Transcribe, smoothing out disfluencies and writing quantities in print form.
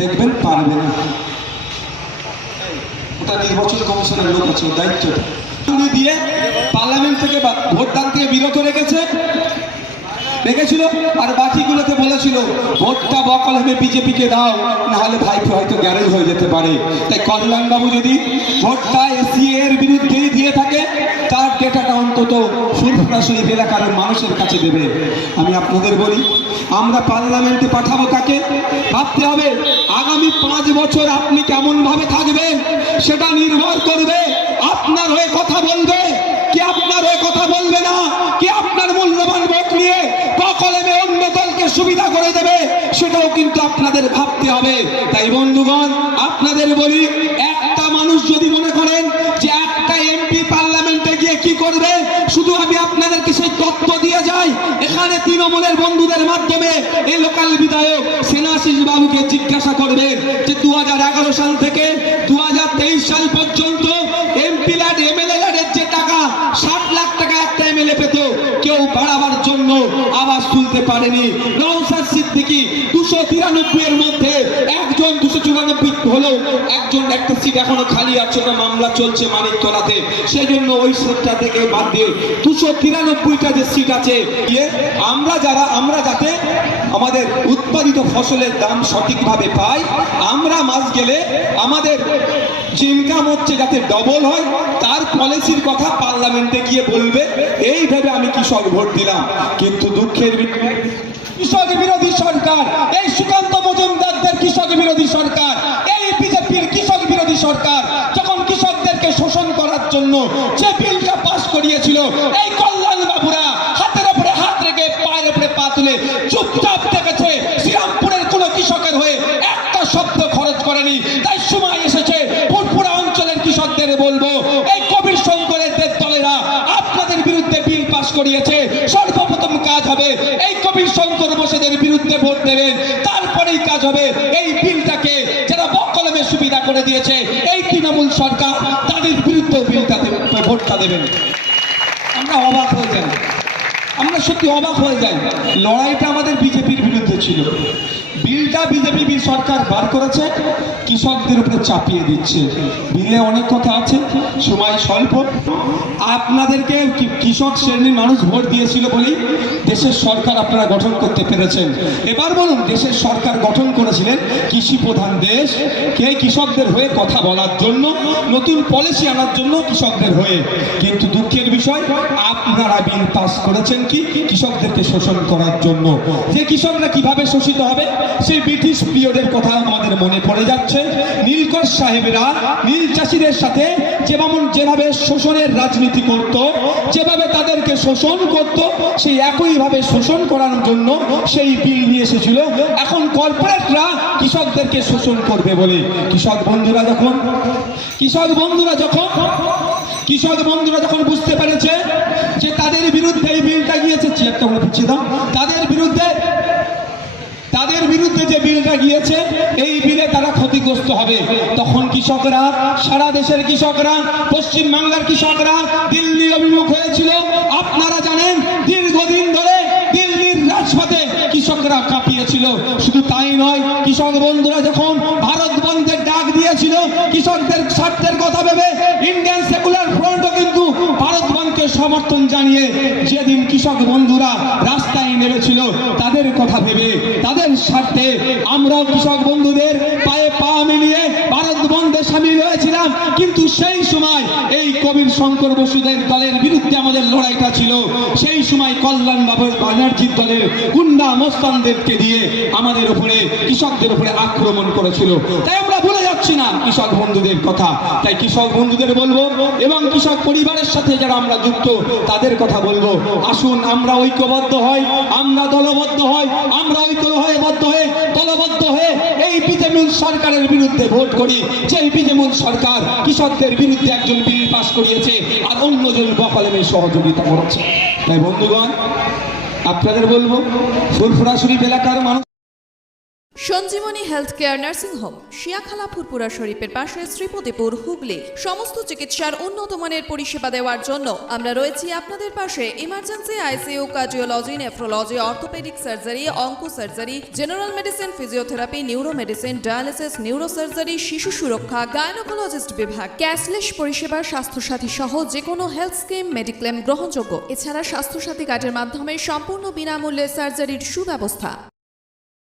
দেখবেন পারবে না। ওটা নির্বাচন কমিশনের লোক আছে, দায়িত্বটা দিয়ে পার্লামেন্ট থেকে ভোট দান থেকে বিরত রেখেছিল, আর বাকিগুলোকে বলেছিল ভোটটা বকল হবে বিজেপিকে দাও, নাহলে ভাইপো হয়তো গ্যারেজ হয়ে যেতে পারে। তাই কল্যাণবাবু যদি ভোটটা এসিএ এর বিরুদ্ধেই দিয়ে থাকে, তার ডেটাটা অন্তত ফুরফুরা শরীফ এলাকার মানুষের কাছে দেবে। আমি আপনাদের বলি, আমরা পার্লামেন্টে পাঠাবো কাকে, ভাবতে হবে আগামী 5 বছর আপনি কেমন ভাবে থাকবেন, সেটা নির্ভর করবে আপনার হয়ে কথা বলবে কি, আপনার হয়ে কথা বলবে না, কি আপনার মূল্যবান ভোট নিয়ে কলমে অন্য দলকে সুবিধা করে দেবে, সেটাও কিন্তু আপনাদের ভাবতে হবে। তাই বন্ধুগণ, আপনাদের বলি, একটা মানুষ যদি মনে করেন যে একটা এমপি পার্লামেন্টে গিয়ে কি করবে, শুধু আমি আপনাদেরকে সেই তথ্য দিয়ে যাই। এখানে তৃণমূলের বন্ধুদের মাধ্যমে এই লোকাল বিধায়ক সেনাশিস বাবুকে জিজ্ঞাসা করবে যে 2011 সাল থেকে 2023 সাল পর্যন্ত এমপি ল্যাড এমএলএ ল্যাডের যে টাকা 60 লাখ টাকা একটা এমএলএ পেত, কেউ বাড়াবার জন্য আওয়াজ তুলতে পারেনি। নওশাদ সিদ্দিকী 293 এর মধ্যে একজন 294 হলো, একজন একটা সিট এখনো খালি আছে, ওটা মামলা চলছে মানিকতলাতে, সেই জন্য ওই সিটটা থেকে বাদ দিয়ে 293টা যে সিট আছে, আমরা যাতে আমাদের উৎপাদিত ফসলের দাম সঠিকভাবে পাই, আমরা মাস গেলে আমাদের যে ইনকাম হচ্ছে যাতে ডবল হয়, তার পলিসির কথা পার্লামেন্টে গিয়ে বলবে, এই ভেবে আমি কৃষক ভোট দিলাম। কিন্তু দুঃখের বিষয়, কৃষক বিরোধী সরকার, এই সুকান্ত মজুমদারদের কৃষক বিরোধী সরকার, এই বিজেপির কৃষক বিরোধী সরকার যখন কৃষকদেরকে শোষণ করার জন্য যে বিলটা পাস করিয়েছিল, এই কল্যাণ বাবুরা হাতের উপরে হাত রেখে পায়ের উপরে পা তুলে চুপচাপ দেখেছে। শ্রীরামপুরের কোন কৃষকের হয়ে একটা শব্দ খরচ করেনি। তাই সময় এসেছে ফুরফুরা অঞ্চলের কৃষকদের বলবো, এই কবির শঙ্করের দলেরা আপনাদের বিরুদ্ধে বিল পাস করিয়েছে, সর্বপ্রথম কাজ হবে এই কবির শঙ্কর বসেদের বিরুদ্ধে ভোট দেবেন, তারপরেই কাজ হবে এই বিলটাকে যারা বকলমে সুবিধা করে দিয়েছে এই তৃণমূল সরকার, তাদের বিরুদ্ধে বিলটা ভোটটা দেবেন। আমরা অবাক হয়ে যাই, আমরা সত্যি অবাক হয়ে যাই। লড়াইটা আমাদের বিজেপির বিরুদ্ধে ছিল, বিলটা বিজেপি সরকার বার করেছে, কৃষকদের উপরে চাপিয়ে দিচ্ছে। বিলে অনেক কথা আছে, সময় স্বল্প। আপনাদেরকে কৃষক শ্রেণীর মানুষ ভোট দিয়েছিল বলেই দেশের সরকার আপনারা গঠন করতে পেরেছেন। এবার বলুন, দেশের সরকার গঠন করেছিলেন কৃষি প্রধান দেশ, কে কৃষকদের হয়ে কথা বলার জন্য, নতুন পলিসি আনার জন্য কৃষকদের হয়ে। কিন্তু দুঃখের বিষয়, আপনারা বিল পাস করেছেন কি কৃষকদেরকে শোষণ করার জন্য। যে কৃষকরা কিভাবে শোষিত হবে, সেই ব্রিটিশ পিরিয়ডের কথা আমাদের মনে পড়ে যাচ্ছে। নীলকর সাহেবরা নীল চাষিদের সাথে যেভাবে শোষণের রাজনীতি করত, যেভাবে তাদেরকে শোষণ করত, সেই একইভাবে শোষণ করার জন্য সেই বিল নিয়ে এসেছিল। এখন কর্পোরেটরা কৃষকদেরকে শোষণ করবে বলে কৃষক বন্ধুরা যখন বুঝতে পেরেছে যে তাদের বিরুদ্ধে এই বিলটা গিয়েছে, তাদের বিরুদ্ধে যে বিলটা গিয়েছে, এই বিলে তারা ক্ষতিগ্রস্ত হবে, তখন কৃষকরা, সারা দেশের কৃষকরা, পশ্চিমবাংলার কৃষকরা দিল্লির অভিমুখ হয়েছিল। আপনারা জানেন, দীর্ঘদিন ধরে দিল্লির রাজপথে কৃষকরা কাঁপিয়েছিল। শুধু তাই নয়, কৃষক বন্ধুরা যখন ভারত বন্ধের ডাক দিয়েছিল, কৃষকদের স্বার্থের কথা ভেবে ইন্ডিয়ান সেকুলার ফ্রন্টও কিন্তু ভারত বন্ধকে সমর্থন জানিয়ে যেদিন কৃষক বন্ধুরা রাস্তায় নেমেছিল, তাদের কথা ভেবে, তাদের স্বার্থে আমরাও কৃষক বন্ধুদের পায়ে পা মিলিয়ে ভারত বন্ধে সামিল হয়েছিলাম। কিন্তু সেই সময় এই কবির শঙ্কর বসুদের দলের বিরুদ্ধে আমাদের লড়াইটা ছিল। সেই সময় কল্যাণ ব্যানার্জির দলের গুন্ডা মস্তানদেরকে দিয়ে আমাদের উপরে, কৃষকদের উপরে আক্রমণ করেছিল। তাই আমরা ভুলে যাচ্ছি না কৃষক বন্ধুদের কথা। তাই কৃষক বন্ধুদের বলবো, এবং কৃষক পরিবারের সাথে যারা আমরা যুক্ত, তাদের কথা বলবো, আসুন আমরা ঐক্যবদ্ধ হই, আমরা দলবদ্ধ হই, আমরা দলবদ্ধ হয়ে এই বিজেপি সরকারের বিরুদ্ধে ভোট করি, যে বিজেপি সরকার কৃষকদের বিরুদ্ধে একজন বিল পাস করিয়েছে আর অন্যজন বকলমে সহযোগিতা করেছে। তাই বন্ধুগণ, আপনাদের বলবো, ফুরফুরা শরীফ এলাকার মানুষ Sanjeevani health care nursing home, Siakhala Furfura শরীফের পাশে, শ্রীপতিপুর, হুগলি। সমস্ত চিকিৎসার উন্নত মানের পরিষেবা দেওয়ার জন্য আমরা রয়েছি আপনাদের পাশে। Emergency, ICU, cardiology, nephrology, orthopaedic surgery, onco surgery, general medicine, physiotherapy, neuro medicine, dialysis, neuro surgery, শিশু সুরক্ষা, গাইনোকোলজিস্ট বিভাগ, ক্যাশলেস পরিষেবা, স্বাস্থ্যসাথী সহ যে কোনো হেলথ স্কিম, মেডিক্লেম গ্রহণযোগ্য। এছাড়া স্বাস্থ্যসাথী কার্ডের মাধ্যমে সম্পূর্ণ বিনামূল্যে সার্জারির সুব্যবস্থা।